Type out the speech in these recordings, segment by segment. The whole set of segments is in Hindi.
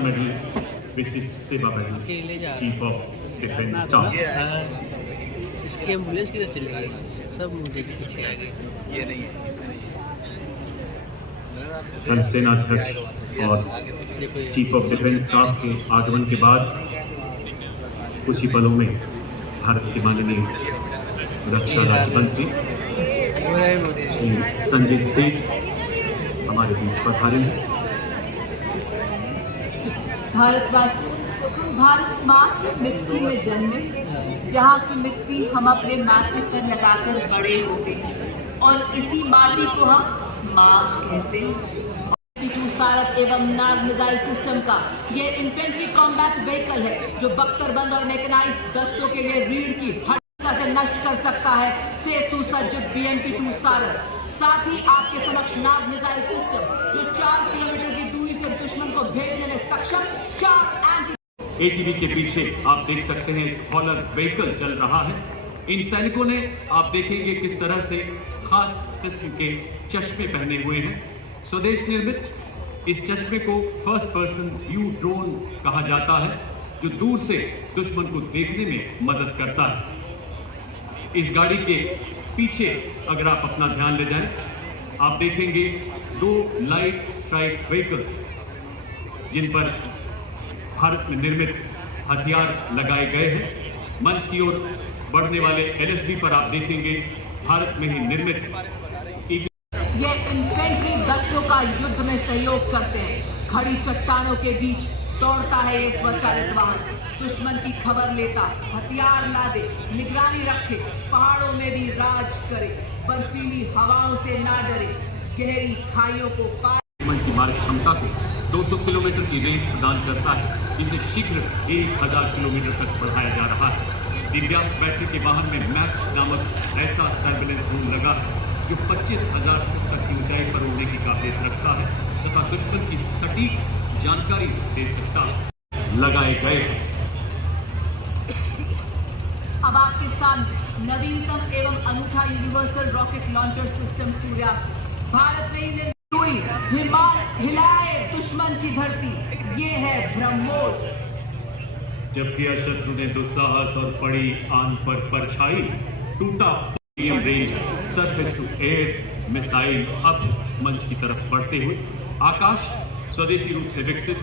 Ratna Medal, Viशिष्ट सेवा medal, chief of defence staff. इसकी एम्बुलेंस किधर चली गई? सब मुझे के पीछे आ गई। ये नहीं है। थल सेनाध्यक्ष और चीफ ऑफ डिफेंस स्टाफ के आगमन के बाद कुछ ही पलों में भारत से माननीय रक्षा राज्य मंत्री संजय सेठ हमारे बीच पधारे हैं। भारत माँ की मिट्टी में जन्मे, यहाँ की मिट्टी हम अपने माथे पर लगाकर बड़े होते हैं और इसी माटी को हम माँ कहते हैं। सारथ एवं नाग मिसाइल सिस्टम का ये इन्फेंट्री कॉम्बैट व्हीकल है जो बख्तरबंद और मैकेनाइज्ड दस्तों के लिए रीढ़ की हड्डी से नष्ट कर सकता है से सुसज्जित BMP-2 सारथ। साथ ही आपके समक्ष नाग मिसाइल सिस्टम जो 4 किलोमीटर की दूरी से दुश्मन को भेजने में सक्षम 4 ATV के पीछे आप देख सकते हैं हॉलर व्हीकल चल रहा है। इन सैनिकों ने आप देखेंगे किस तरह से खास किस्म के चश्मे पहने हुए हैं। स्वदेश निर्मित इस चश्मे को फर्स्ट पर्सन व्यू ड्रोन कहा जाता है जो दूर से दुश्मन को देखने में मदद करता है। इस गाड़ी के पीछे अगर आप अपना ध्यान ले जाएं, आप देखेंगे 2 लाइट स्ट्राइक व्हीकल्स जिन पर भारत में निर्मित हथियार लगाए गए हैं। मंच की ओर बढ़ने वाले LSB पर आप देखेंगे भारत में ही निर्मित ये इन्फेंट्री दस्तों का युद्ध में सहयोग करते हैं। खड़ी चट्टानों के बीच दौड़ता है ये स्वचालित वाहन, दुश्मन की खबर लेता, हथियार लादे, निगरानी रखे, पहाड़ों में भी राज करे, बर्फीली हवाओं से ना डरे, गहरी खाइयों को पार। की मारक क्षमता को 200 किलोमीटर की रेंज प्रदान करता है, जिसे शीघ्र 1000 किलोमीटर तक बढ़ाया जा रहा है। दिव्यास बैटरी के वाहन में मैक्स नामक ऐसा सर्विलेंस ड्रोन लगा है जो 25,000 फुट तक की ऊंचाई पर उड़ने की काबिलियत रखता है तथा दुश्मन की सटीक जानकारी दे सकता है। लगाए गए अब आपके सामने नवीनतम एवं अनूठा universal rocket launcher system Surya Bharat में ही हुई हिलाए दुश्मन की धरती। ये है ब्रह्मोस। जब किया शत्रु ने दुस्साहस और पड़ी आन पर परछाई, टूटा medium range surface to air missile अब मंच की तरफ बढ़ते हुए आकाश स्वदेशी रूप से विकसित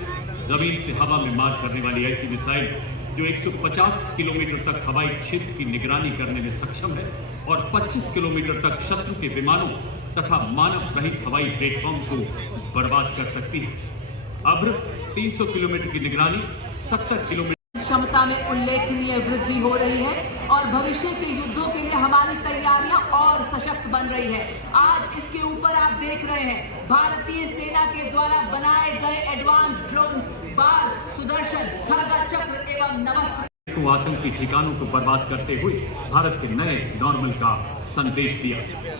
जमीन से हवा में मार करने वाली ऐसी मिसाइल जो 150 किलोमीटर तक हवाई क्षेत्र की निगरानी करने में सक्षम है और 25 किलोमीटर तक शत्रु के विमानों तथा मानव रहित हवाई प्लेटफॉर्म को बर्बाद कर सकती है। अब 300 किलोमीटर की निगरानी 70 किलोमीटर क्षमता में उल्लेखनीय वृद्धि हो रही है और भविष्य के युद्धों के लिए हमारी तैयारियां और सशक्त बन रही है। आज इसके ऊपर आप देख रहे हैं भारतीय सेना के द्वारा बनाए गए एडवांस ड्रोन बाज, सुदर्शन, खड़गा चक्र एवं नवस्त्र आतंकी ठिकानों को बर्बाद करते हुए भारत के नए नॉर्मल का संदेश दिया।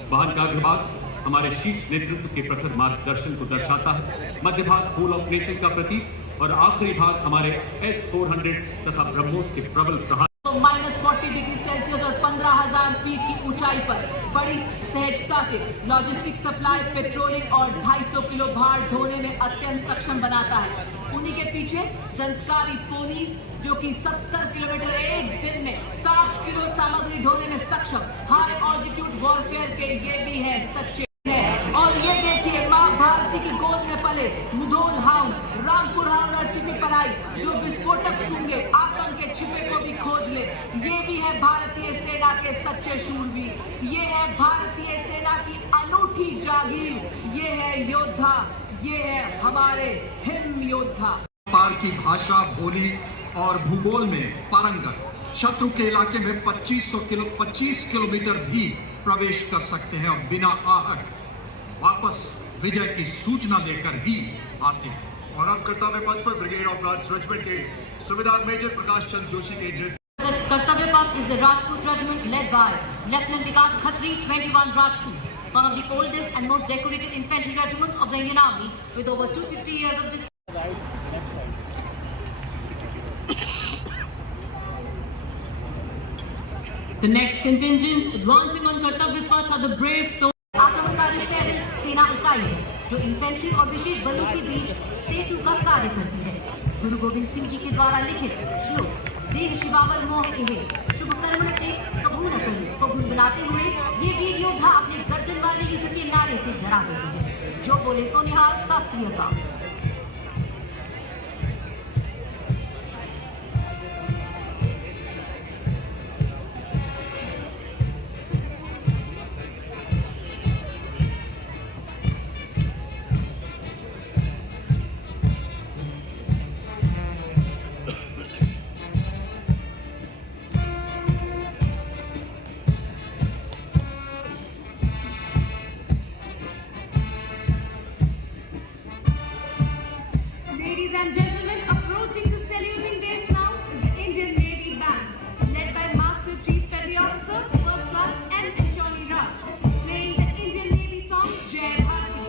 वाहन का अग्रभाग हमारे शीर्ष नेतृत्व के प्रखर मार्गदर्शन को दर्शाता है, मध्य भाग होल ऑफ नेशन का प्रतीक और आखिरी भाग हमारे S-400 तथा ब्रह्मोस के प्रबल प्रहार। -40 डिग्री सेल्सियस और 15,000 फीट की ऊंचाई पर बड़ी सहजता से लॉजिस्टिक सप्लाई, पेट्रोलिंग और 250 किलो भार ढोने में अत्यंत सक्षम बनाता है। उन्हीं के पीछे संस्कारी पोनीज जो कि 70 किलोमीटर एक दिन में 60 किलो सामग्री ढोने में सक्षम हाई ऑल्टीट्यूड वॉरफेयर के ये भी है सच्चे हैं। और ये देखिए माँ भारती की गोद में पले मुधोल हाउंड, रामपुर हाउंड और चिपी पराई जो विस्फोटक सूंघे आतंक के छिपे को भी खोज ले। ये भी है भारतीय सेना के सच्चे शूरवीर। ये है भारतीय सेना की अनूठी जागीर। ये है योद्धा, ये है हमारे हिम योद्धा। पार की भाषा, बोली और भूगोल में पारंगत शत्रु के इलाके में 25 किलोमीटर भी प्रवेश कर सकते हैं और बिना आहट वापस विजय की सूचना देकर ही आते हैं। और अब कर्तव्य पथ पर ब्रिगेड ऑफ गार्ड्स रेजिमेंट के सुबेदार मेजर प्रकाश चंद्र जोशी के नेतृत्व कर्तव्य पथ is the Rajput regiment led by Lieutenant Vikas Khatri, 21 Rajput, one of the oldest and most decorated infantry regiments of the Indian Army with over 250 years of this. The next contingent advancing on Kartavya Path are the brave soldiers. आक्रमणकारी सेना इकाई है जो इन्फेंट्री और विशेष बलों के बीच सेतु का कार्य करती है। गुरु गोविंद सिंह जी के द्वारा लिखित श्लोक देह शिवावर मोह इहे शुभ कर्म ते कबू न करी को गुनगुनाते हुए ये वीर योद्धा अपने गर्जन वाले युद्ध के नारे से डरा देते हैं। जो बोले सो निहाल शास्त्रीय का। Ladies and gentlemen, approaching the saluting dais now is the Indian Navy Band, led by Master Chief Petty Officer First Class M. Kishore Raj, playing the Indian Navy song Jai Bharati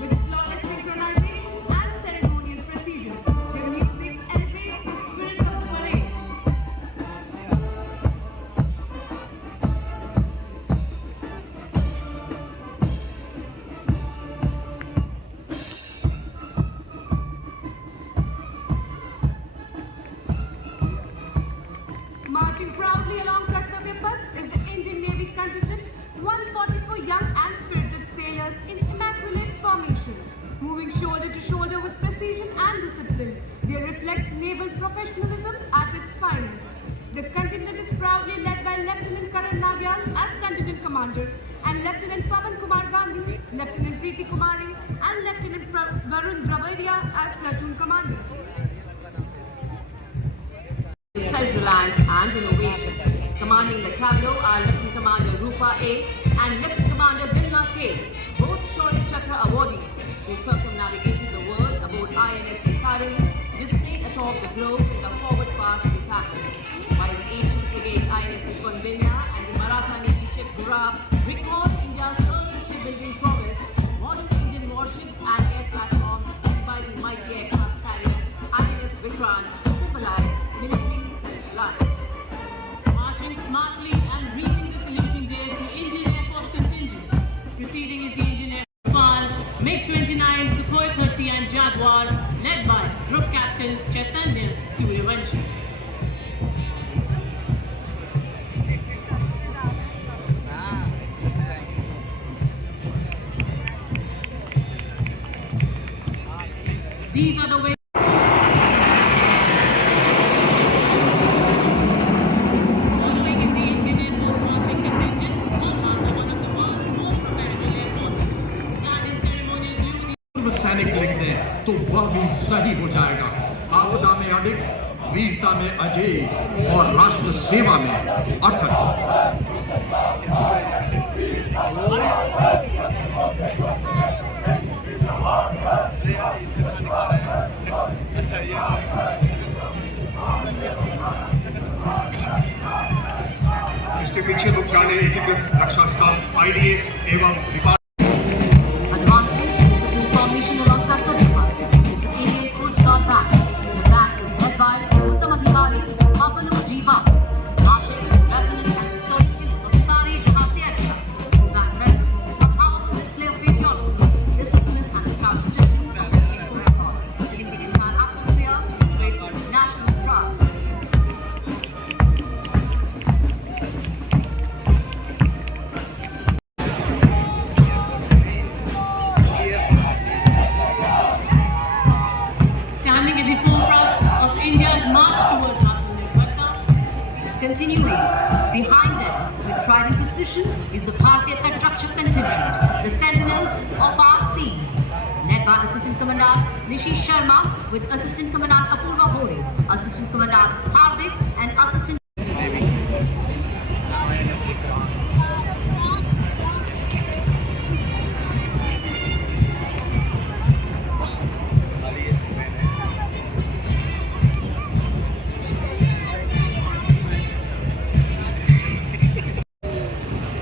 with flawless synchronization and ceremonial precision. The music elevates the spirit of the parade. Marching proudly along Kartavya Path is the Indian Navy contingent, 144 young and spirited sailors in immaculate formation, moving shoulder to shoulder with precision and discipline. They reflect naval professionalism at its finest. The contingent is proudly led by Lieutenant Karan Navyal as contingent commander and Lieutenant Pavan Kumar Gandhi, Lieutenant Preeti Kumari and Lieutenant Varun Draveria as platoon commanders. Self-reliance and innovation. Commanding the tableau are Lieutenant Commander Rupa A and Lieutenant Commander Vilna K, both Shaurya Chakra awardees who circumnavigated the world aboard INS Vikari, displayed atop the globe in the forward path to tackle, while the 18th Brigade INS Konvinya and the Maratha Navy ship Gurab recalled India's early shipbuilding prowess, modern Indian warships and air platforms led by the mighty aircraft carrier INS Vikrant symbolize military self-reliance. Marching smartly and reaching the saluting dais, the Indian Air Force contingent. Preceding is the Indian Air Force Rafale, MiG-29, Sukhoi 30 and Jaguar, led by Group Captain Chaitanya Suryavanshi. These are the ways. Following in the Indian Air Force marching contingent, one after one of the world's most professional air forces, stand in ceremonial view. पूर्व सैनिक लिख दें तो वह भी सही हो जाएगा। आपदा में अडिग, वीरता में अजेय और राष्ट्र सेवा में अटल। इसके पीछे मुख्यालय एकीकृत रक्षा स्टाफ आईडीएस एवं विभाग Advancing discipline formation along Kartavya Path is the Indian Coast Guard Band. The band is led by Uttam Adhikari, Papalu Jeeva, marching with resonant and sturdy tune of Sare Jahan Se Acha. The band presents a powerful display of patriotism, discipline and characteristics of the Indian Coast Guard, filling the entire atmosphere with national pride. Standing at the forefront of India's march towards Atmanirbharta. Continuing, behind them, with pride and precision, is the Bharatiya Tat Rakshak contingent, the sentinels of our seas, led by Assistant Commandant Rishi Sharma, with Assistant Commandant Apurva Hore, Assistant Commandant Hardik, and Assistant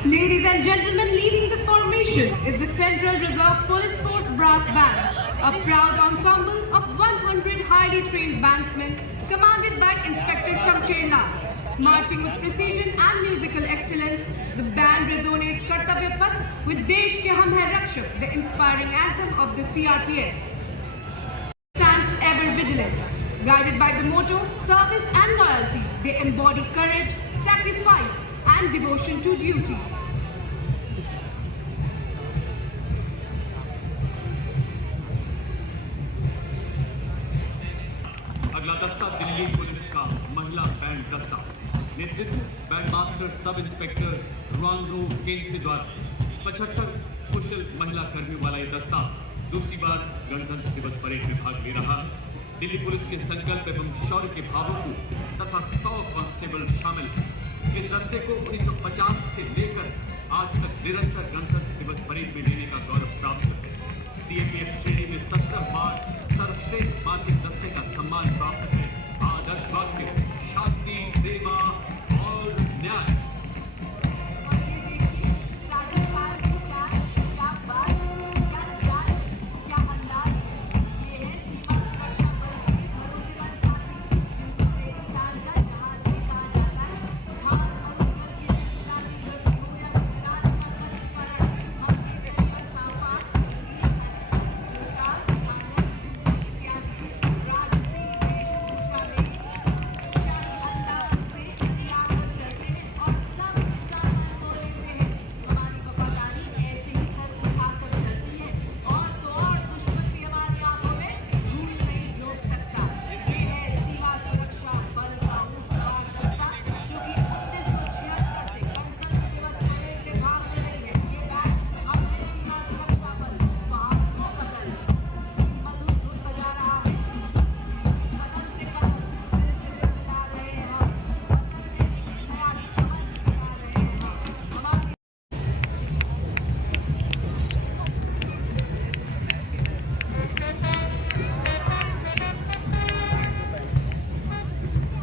Ladies and gentlemen, leading the formation is the Central Reserve Police Force Brass Band, a proud ensemble of 100 highly trained bandsmen commanded by Inspector Shamsher Lal. Marching with precision and musical excellence, the band resonates Kartavya Path with Desh Ke Hum Hai Rakshak, the inspiring anthem of the CRPF. Stands ever vigilant, Guided by the motto, service and loyalty, they embody courage, sacrifice and devotion to duty. अगला दस्ता दिल्ली पुलिस का महिला बैंड दस्ता, नेतृत्व बैंड मास्टर सब इंस्पेक्टर रुआंगो केनसे द्वारा। 75 कुशल महिला कर्मियों वाला ये दस्ता दूसरी बार गणतंत्र दिवस परेड में भाग ले रहा है। दिल्ली पुलिस के संकल्प एवं शौर्य के भावों को तथा 100 कांस्टेबल शामिल हैं। इस दस्ते को 1950 से लेकर आज तक निरंतर गणतंत्र दिवस परेड में लेने का गौरव प्राप्त है। सीएपीएफ श्रेणी में 70 बार सर्वश्रेष्ठ मार्चिंग दस्ते का सम्मान प्राप्त है। आदर्श वाक्य शांति, सेवा और न्याय।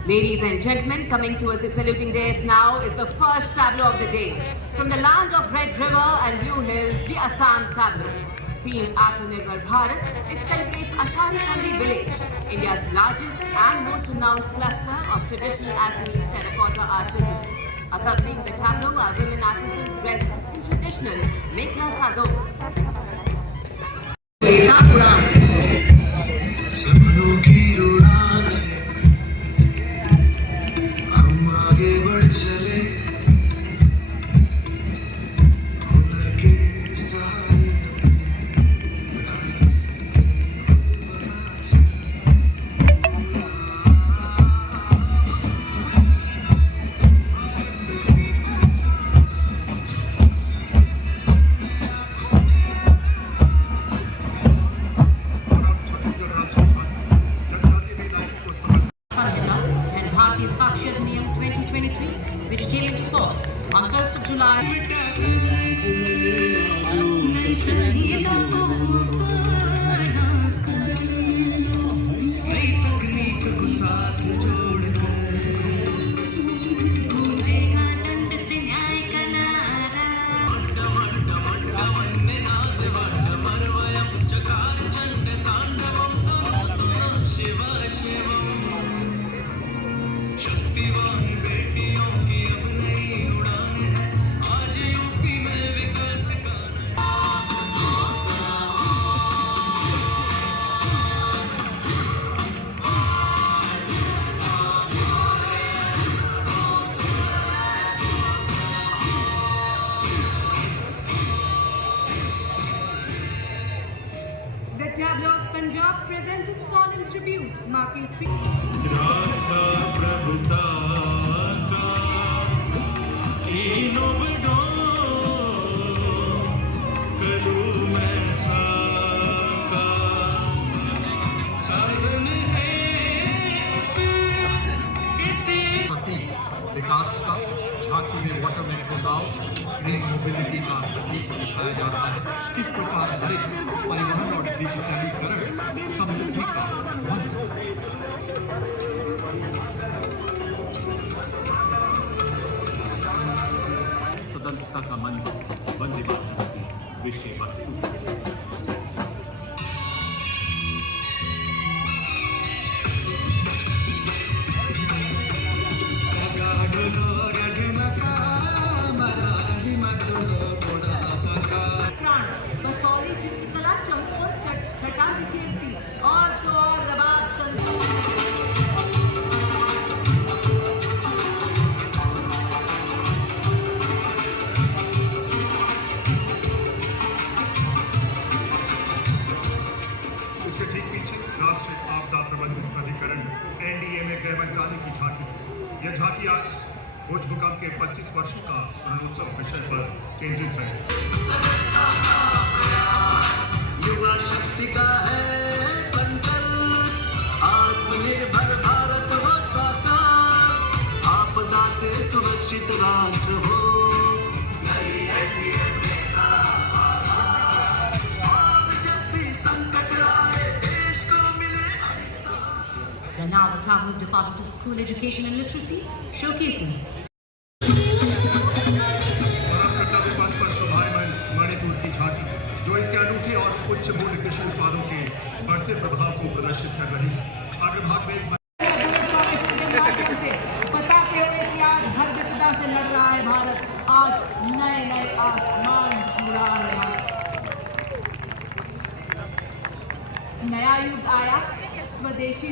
Ladies and gentlemen, coming towards the saluting dais now is the first tableau of the day. From the land of Red River and Blue Hills, the Assam tableau. Themed Atmanirbhar Bharat, it celebrates Ashari Kandi village, India's largest and most renowned cluster of traditional Assamese terracotta artisans. Accompanying the tableau are women artisans dressed in traditional Mekhla Sador. Which came into force on 1st of July. The tableau of Punjab presents a solemn tribute marking 3. विकास का झांकी में वाटर मेट्रो लाओ, ग्रीन मोबिलिटी का प्रतीक दिखाया जाता है। किस प्रकार हरित परिवहन और डिजिटलीकरण समृद्धि का मंत्र। स्वतंत्रता का मंत्र वंदे मातरम की विषय वस्तु। बसौली चित्रकला चमकोर छटा बिखेरती और तो और रबाब एनडीए में गृह मंत्रालय की झांकी। यह झांकी आज भुज भूकंप के 25 वर्षों का स्मरणोत्सव विषय पर केंद्रित है। युवा शक्ति का है संकल्प, आत्मनिर्भर भारत हो साकार, आपदा से सुरक्षित राष्ट्र हो। और जब भी संकट आए देश को मिले। The Nava Tamil Department of School Education and Literacy showcases कर्तव्य पथ पर शोभायमान मणिपुर की झांकी, जो इसके अनूठे और उच्च मूल्य कृषि उत्पादों के बढ़ते प्रभाव को प्रदर्शित कर रही है। अग्रभाग में बताते हुए कि आज हर विपदा से लड़ रहा है भारत, आज नए नए आसमान छू रहा है भारत। नया युग आया, स्वदेशी